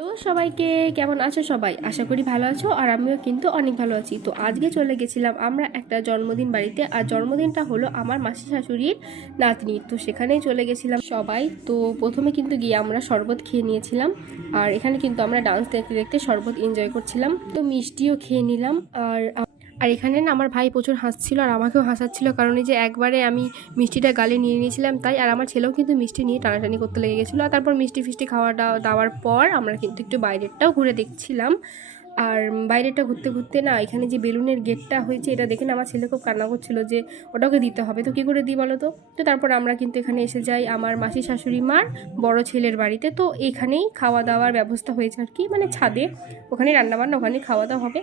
তো সবাইকে কেমন আছো সবাই? আশা করি ভালো আছো, আর আমিও কিন্তু অনেক ভালো আছি। তো আজকে চলে গেছিলাম আমরা একটা জন্মদিন বাড়িতে, আর জন্মদিনটা হলো আমার মাসি শাশুড়ির নাতনির। তো সেখানেই চলে গেছিলাম সবাই। তো প্রথমে কিন্তু গিয়ে আমরা শরবত খেয়ে নিয়েছিলাম, আর এখানে কিন্তু আমরা ডান্স দেখতে দেখতে শরবত এনজয় করছিলাম। তো মিষ্টিও খেয়ে নিলাম। আর এখানে না আমার ভাই প্রচুর হাসছিল, আর আমাকেও হাসাচ্ছিল, কারণ এই যে একবারে আমি মিষ্টিটা গালে নিয়ে নিয়েছিলাম তাই। আর আমার ছেলেও কিন্তু মিষ্টি নিয়ে টানাটানি করতে লেগে গেছিলো। আর তারপর মিষ্টি ফিষ্টি খাওয়া দাওয়ার পর আমরা কিন্তু একটু বাইরেরটাও ঘুরে দেখছিলাম। আর বাইরেটা ঘুরতে ঘুরতে না এখানে যে বেলুনের গেটটা হয়েছে এটা দেখে না আমার ছেলে খুব কান্না করছিল যে ওটাকে দিতে হবে। তো কী করে দিই বলো তো? তো তারপর আমরা কিন্তু এখানে এসে যাই আমার মাসি শাশুড়ি মার বড় ছেলের বাড়িতে। তো এখানেই খাওয়া দাওয়ার ব্যবস্থা হয়েছে আর কি, মানে ছাদে, ওখানে রান্নাবান্না, ওখানে খাওয়া দাওয়া হবে।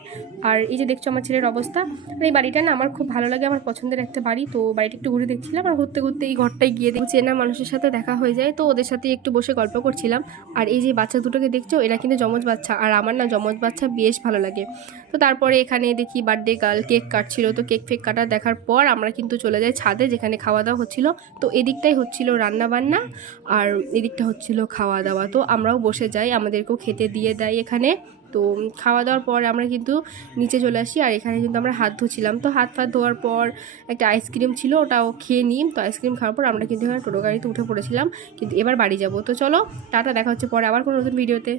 আর এই যে দেখছো আমার ছেলের অবস্থা। আর এই বাড়িটা না আমার খুব ভালো লাগে, আমার পছন্দের একটা বাড়ি। তো বাড়িটা একটু ঘুরে দেখছিলাম, আর ঘুরতে ঘুরতে এই ঘরটায় গিয়ে দেখছি চেনা মানুষের সাথে দেখা হয়ে যায়। তো ওদের সাথে একটু বসে গল্প করছিলাম। আর এই যে বাচ্চা দুটোকে দেখছো, এরা কিন্তু যমজ বাচ্চা, আর আমার না যমজ বাচ্চা বেশ ভালো লাগে। তো তারপরে এখানে দেখি বার্থডে গার্ল কেক কাটছিল। তো কেক ফেক কাটা দেখার পর আমরা কিন্তু চলে যাই ছাদে, যেখানে খাওয়া দাওয়া হচ্ছিল। তো এদিকটাই হচ্ছিল রান্না বান্না, আর এদিকটা হচ্ছিল খাওয়া দাওয়া। তো আমরাও বসে যাই, আমাদেরকেও খেতে দিয়ে দেয় এখানে। তো খাওয়া দাওয়ার পর আমরা কিন্তু নিচে চলে আসি, আর এখানে কিন্তু আমরা হাত ধুছিলাম। তো হাত ফাত ধোয়ার পর একটা আইসক্রিম ছিল, ওটাও খেয়ে নিই। তো আইসক্রিম খাওয়ার পর আমরা কিন্তু এখানে টোটো গাড়িতে উঠে পড়েছিলাম, কিন্তু এবার বাড়ি যাব। তো চলো টাটা, দেখা হচ্ছে পরে আবার কোনো নতুন ভিডিওতে।